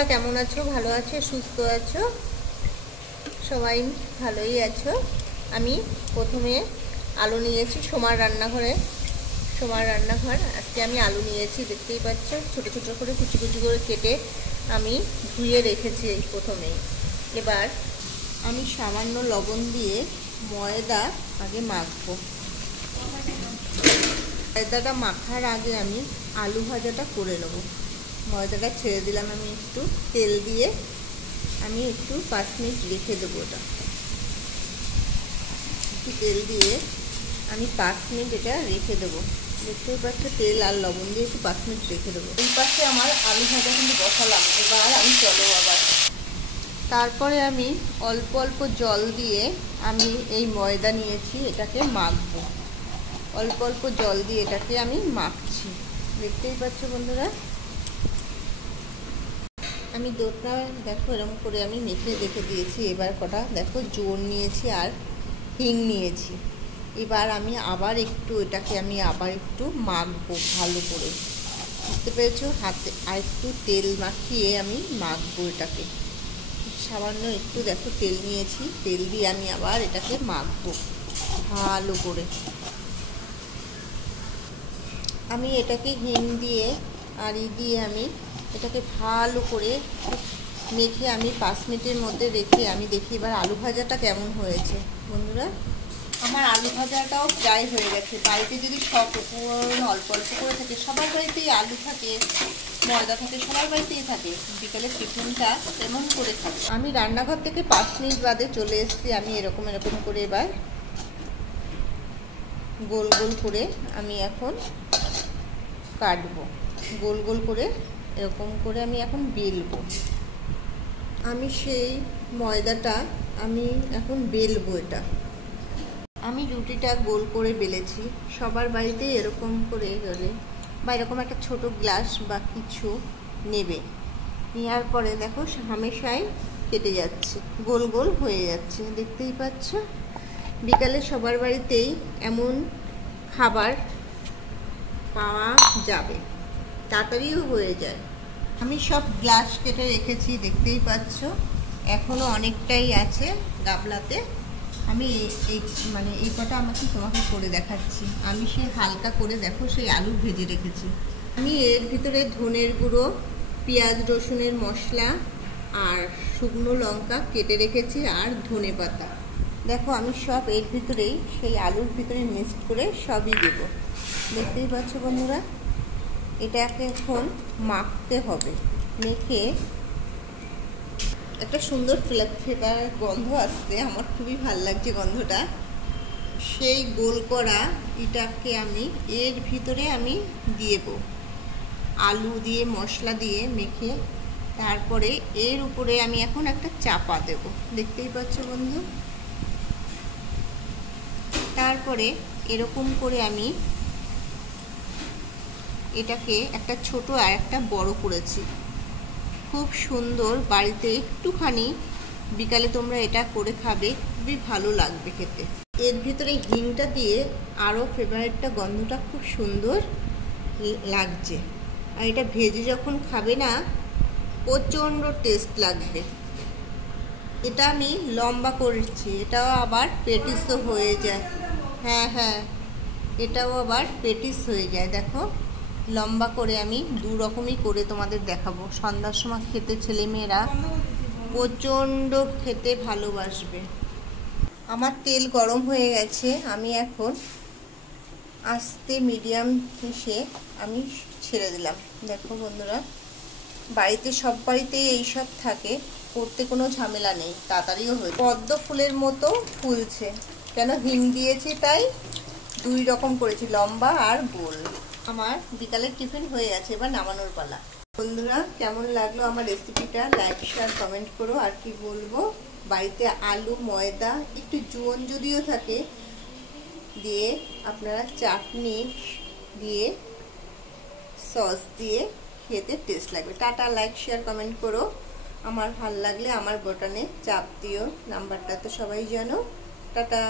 বন্ধুরা কেমন আছো? ভালো আছো, সুস্থ আছো? সবাই ভালোই আছো। আমি প্রথমে আলু নিয়েছি সোমার রান্নাঘর। আজকে আমি আলু নিয়েছি, দেখতেই পাচ্ছ। ছোট ছোট করে কুচি কুচি করে কেটে আমি ধুয়ে রেখেছি প্রথমেই। এবার আমি সামান্য লবণ দিয়ে ময়দা আগে মাখবো। ময়দাটা মাখার আগে আমি আলু ভাজাটা করে নেবো। ময়দাটা ছেড়ে দিলাম, আমি একটু তেল দিয়ে আমি একটু 5 মিনিট রেখে দেবো। ওটা একটু তেল দিয়ে আমি 5 মিনিট এটা রেখে দেবো। দেখতেই পাচ্ছ, তেল আর লবণ দিয়ে একটু 5 মিনিট রেখে দেবো। এই পাশে আমার আলু ভাজা কিন্তু বসালাম। এবার আমি চলো আবার তারপরে আমি অল্প অল্প জল দিয়ে আমি এই ময়দা নিয়েছি, এটাকে মাখবো। অল্প অল্প জল দিয়ে এটাকে আমি মাখছি, দেখতেই পাচ্ছ বন্ধুরা। আমি দুধটা দেখো এরকম করে আমি মেখে রেখে দিয়েছি। এবার কটা দেখো জোর নিয়েছি আর হিং নিয়েছি। এবার আমি আবার একটু এটাকে আমি আবার একটু মাখবো ভালো করে, বুঝতে পেরেছো? হাতে আর একটু তেল মাখিয়ে আমি মাখবো এটাকে। সামান্য একটু দেখো তেল নিয়েছি, তেল দিয়ে আমি আবার এটাকে মাখবো ভালো করে। আমি এটাকে হিং দিয়ে আর দিয়ে আমি এটাকে ভালো করে মেখে আমি 5 মিনিটের মধ্যে রেখে আমি দেখি এবার আলু ভাজাটা কেমন হয়েছে। বন্ধুরা, আমার আলু ভাজাটাও প্রায় হয়ে গেছে। বাড়িতে যদি সব উপকরণ অল্প অল্প করে থাকে, সবার বাড়িতেই আলু থাকে, ময়দা থাকে, সবার বাড়িতেই থাকে। বিকালের টিফিনটা এমন করে খাবে। আমি রান্নাঘর থেকে 5 মিনিট বাদে চলে এসেছি। আমি এরকম করে এবার গোল গোল করে আমি এখন কাটবো। গোল গোল করে এরকম করে আমি এখন বেলবো। আমি সেই ময়দাটা আমি এখন বেলবো। এটা আমি রুটিটা গোল করে বেলেছি। সবার বাড়িতে এরকম করে গেলে বা এরকম একটা ছোট গ্লাস বা কিছু নেবে, নেওয়ার পরে দেখো হামেশাই কেটে যাচ্ছে, গোল গোল হয়ে যাচ্ছে, দেখতেই পাচ্ছ। বিকালে সবার বাড়িতেই এমন খাবার পাওয়া যাবে, তাড়াতাড়িও হয়ে যায়। আমি সব গ্লাস কেটে রেখেছি, দেখতেই পাচ্ছ। এখনও অনেকটাই আছে গাবলাতে। আমি এই কটা আমাকে তোমাকে করে দেখাচ্ছি। আমি সেই হালকা করে দেখো সেই আলু ভেজে রেখেছি। আমি এর ভিতরে ধনের গুঁড়ো, পেঁয়াজ রসুনের মশলা আর শুকনো লঙ্কা কেটে রেখেছি আর ধনে পাতা। দেখো আমি সব এর ভিতরেই সেই আলুর ভিতরে মিক্স করে সবই দেবো, দেখতেই পাচ্ছ বন্ধুরা। এটাকে এখন মাখতে হবে। মেখে একটা সুন্দর ফ্লেভার গন্ধ আসছে, আমার খুবই ভালো লাগছে গন্ধটা। সেই গোল করা এটাকে আমি এর ভিতরে আমি দেব, আলু দিয়ে মশলা দিয়ে মেখে। তারপরে এর উপরে আমি এখন একটা চাপা দেব, দেখতেই পাচ্ছ বন্ধু। তারপরে এরকম করে আমি এটাকে একটা ছোট আর একটা বড় করেছি। খুব সুন্দর, বাড়িতে একটুখানি বিকালে তোমরা এটা করে খাবে, খুবই ভালো লাগবে খেতে। এর ভিতরে হিংটা দিয়ে আরও ফেভারিটটা গন্ধটা খুব সুন্দর লাগছে। আর এটা ভেজে যখন খাবে না, প্রচণ্ড টেস্ট লাগবে। এটা আমি লম্বা করেছি, এটাও আবার পেটিসও হয়ে যায়। হ্যাঁ, এটাও আবার পেটিস হয়ে যায়। দেখো লম্বা করে আমি দু রকমই করে তোমাদের দেখাবো। সন্ধ্যার সময় খেতে ছেলেমেয়েরা প্রচণ্ড খেতে ভালোবাসবে। আমার তেল গরম হয়ে গেছে। আমি এখন আস্তে মিডিয়াম হিসে আমি ছেড়ে দিলাম। দেখো বন্ধুরা, বাড়িতে সব বাড়িতেই এইসব থাকে, করতে কোনো ঝামেলা নেই, তাড়াতাড়িও হয়ে। পদ্ম ফুলের মতো ফুলছে, কেন হিং দিয়েছি তাই 2 রকম করেছি, লম্বা আর গোল। আমার বিকালের টিফিন হয়ে গেছে, এবার নামানোর পালা। বন্ধুরা, কেমন লাগলো আমার রেসিপিটা? লাইক শেয়ার কমেন্ট করো। আর কি বলবো, বাড়িতে আলু ময়দা একটু জোয়ান যদিও থাকে দিয়ে আপনারা চাটনি দিয়ে সস দিয়ে খেতে টেস্ট লাগবে। টাটা, লাইক শেয়ার কমেন্ট করো। আমার ভালো লাগলে আমার বাটনে চাপ দিও। নাম্বারটা তো সবাই জানো। টাটা।